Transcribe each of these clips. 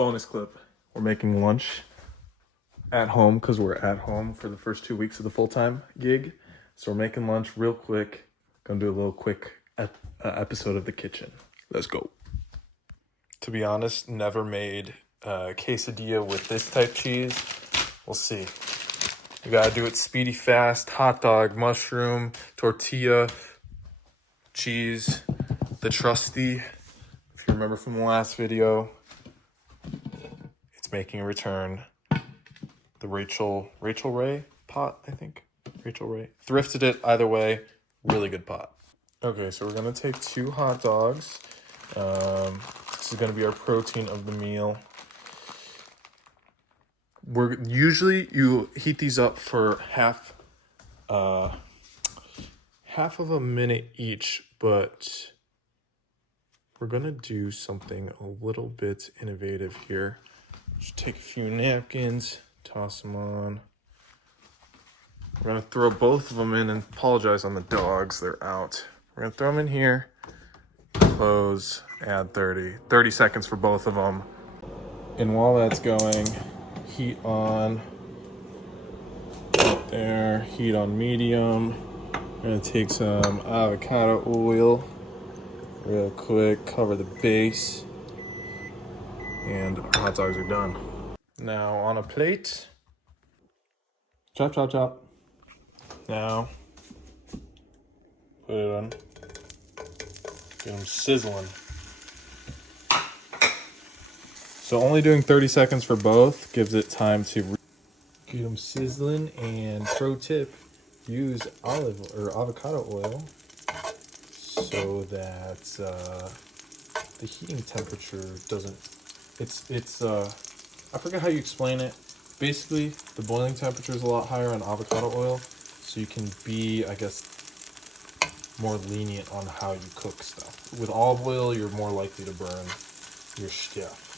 bonus clip. We're making lunch at home because we're at home for the first 2 weeks of the full-time gig. So we're making lunch real quick. Gonna do a little quick episode of the kitchen. Let's go. To be honest, never made quesadilla with this type cheese. We'll see. You gotta do it speedy fast. Hot dog, mushroom, tortilla, cheese, the trusty. If you remember from the last video, it's making a return. The Rachel Ray pot, I think. Rachel Ray. Thrifted it either way. Really good pot. Okay, so we're gonna take 2 hot dogs. This is gonna be our protein of the meal. Usually you heat these up for half of a minute each, but we're gonna do something a little bit innovative here. Just take a few napkins, toss them on. We're gonna throw both of them in and apologize on the dogs, they're out. We're gonna throw them in here, close, add 30 seconds for both of them. And while that's going, heat on, right there, heat on medium. We're gonna take some avocado oil real quick, cover the base, and our hot dogs are done. Now on a plate, chop, chop, chop. Now, put it on, get them sizzling. So only doing 30 seconds for both gives it time to get them sizzling. And pro tip, use olive or avocado oil so that the heating temperature doesn't, it's I forget how you explain it. Basically, the boiling temperature is a lot higher on avocado oil, so you can be, I guess, more lenient on how you cook stuff. With olive oil, you're more likely to burn your stuff.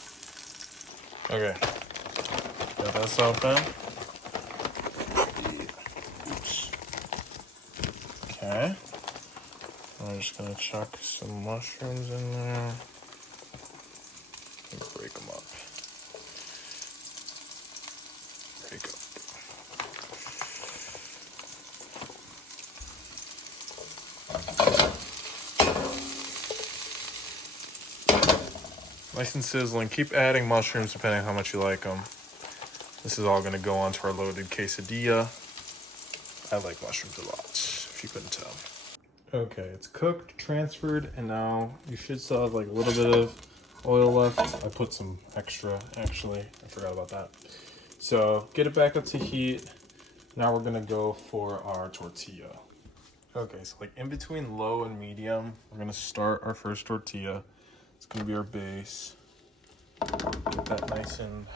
Okay, got that sauteed. Oops. Okay, I'm just gonna chuck some mushrooms in there and break them up. Break up. Nice and sizzling. Keep adding mushrooms depending on how much you like them. This is all going to go onto our loaded quesadilla. I like mushrooms a lot, if you couldn't tell. Okay, it's cooked, transferred, and now you should still have like a little bit of oil left. I put some extra, actually. I forgot about that. So get it back up to heat. Now we're going to go for our tortilla. Okay, so like in between low and medium, we're going to start our first tortilla. It's gonna be our base. Get that nice and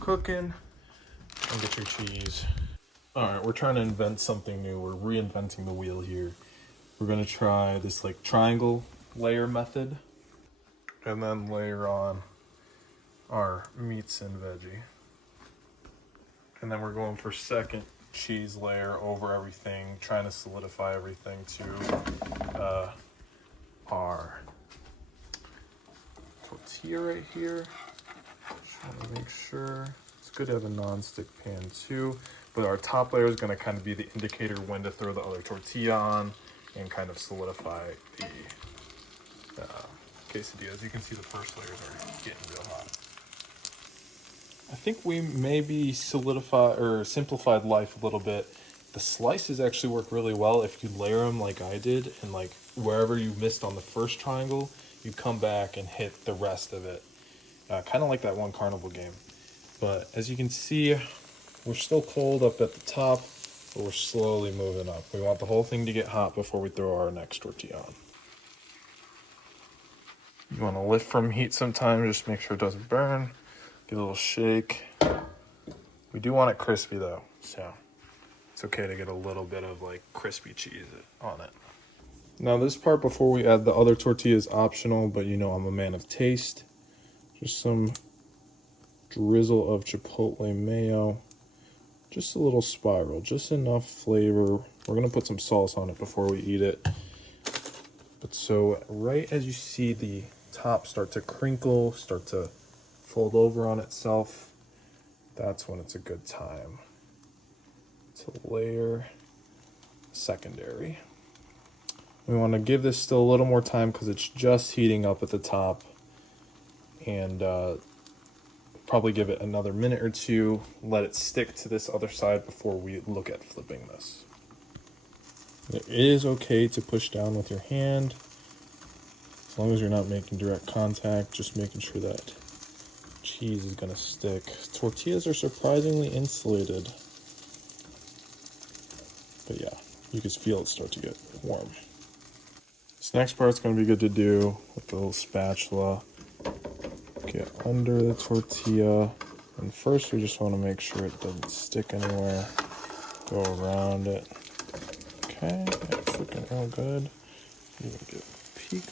cooking, and get your cheese. All right, we're trying to invent something new. We're reinventing the wheel here. We're gonna try this like triangle layer method, and then layer on our meats and veggie. And then we're going for second cheese layer over everything, trying to solidify everything to our tortilla right here. Trying to make sure. It's good to have a non-stick pan too. But our top layer is going to kind of be the indicator when to throw the other tortilla on and kind of solidify the quesadilla. As you can see, the first layer is already getting real hot. I think we maybe simplified life a little bit. The slices actually work really well if you layer them like I did, and like wherever you missed on the first triangle, you come back and hit the rest of it. Kind of like that one carnival game. But as you can see, we're still cold up at the top, but we're slowly moving up. We want the whole thing to get hot before we throw our next tortilla on. You want to lift from heat sometimes, just make sure it doesn't burn. Give it a little shake. We do want it crispy though, so it's okay to get a little bit of like crispy cheese on it. Now this part before we add the other tortilla is optional, but you know I'm a man of taste. Just some drizzle of chipotle mayo. Just a little spiral, just enough flavor. We're gonna put some sauce on it before we eat it. But so right as you see the top start to crinkle, start to fold over on itself, that's when it's a good time to layer secondary. We want to give this still a little more time because it's just heating up at the top, and probably give it another minute or two, let it stick to this other side before we look at flipping this. It is okay to push down with your hand, as long as you're not making direct contact, just making sure that cheese is gonna stick. Tortillas are surprisingly insulated, but yeah, you can feel it start to get warm. This next part's gonna be good to do with the little spatula. Get under the tortilla, and first we just want to make sure it doesn't stick anywhere. Go around it. Okay, it's looking real good. You can get a peek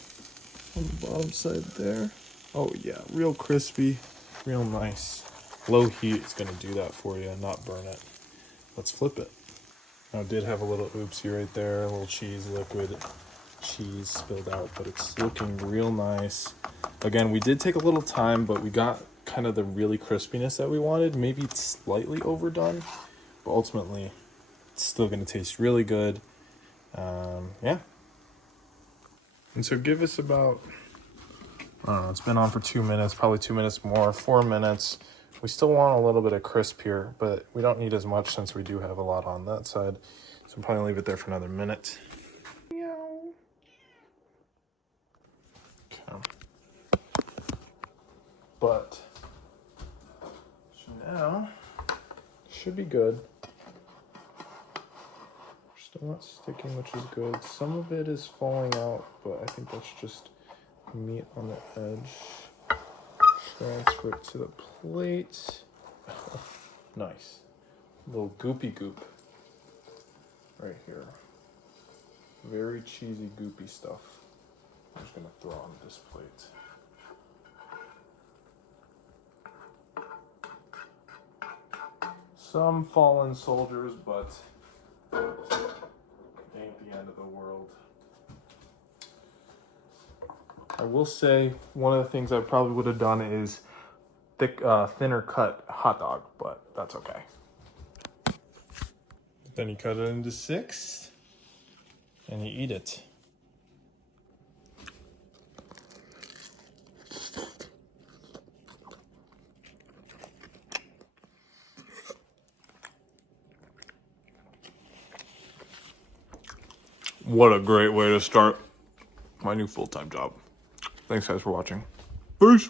on the bottom side there. Oh yeah, real crispy, real nice. Low heat is gonna do that for you, not burn it. Let's flip it. Now it did have a little oopsie right there, a little cheese liquid. Cheese spilled out, but it's looking real nice. Again, we did take a little time, but we got kind of the really crispiness that we wanted. Maybe it's slightly overdone, but ultimately it's still going to taste really good. Yeah. And so give us about, I don't know, it's been on for 2 minutes, probably 2 minutes more, 4 minutes. We still want a little bit of crisp here, but we don't need as much since we do have a lot on that side. So I'm probably leave it there for another minute. Okay. But so now should be good. Still not sticking, which is good. Some of it is falling out, but I think that's just meat on the edge. Transfer it to the plate. Oh, nice. A little goopy goop right here. Very cheesy, goopy stuff. I'm just gonna throw on this plate. Some fallen soldiers, but ain't the end of the world. I will say one of the things I probably would have done is thinner cut hot dog, but that's okay. Then you cut it into 6 and you eat it. What a great way to start my new full-time job. Thanks guys for watching. Peace.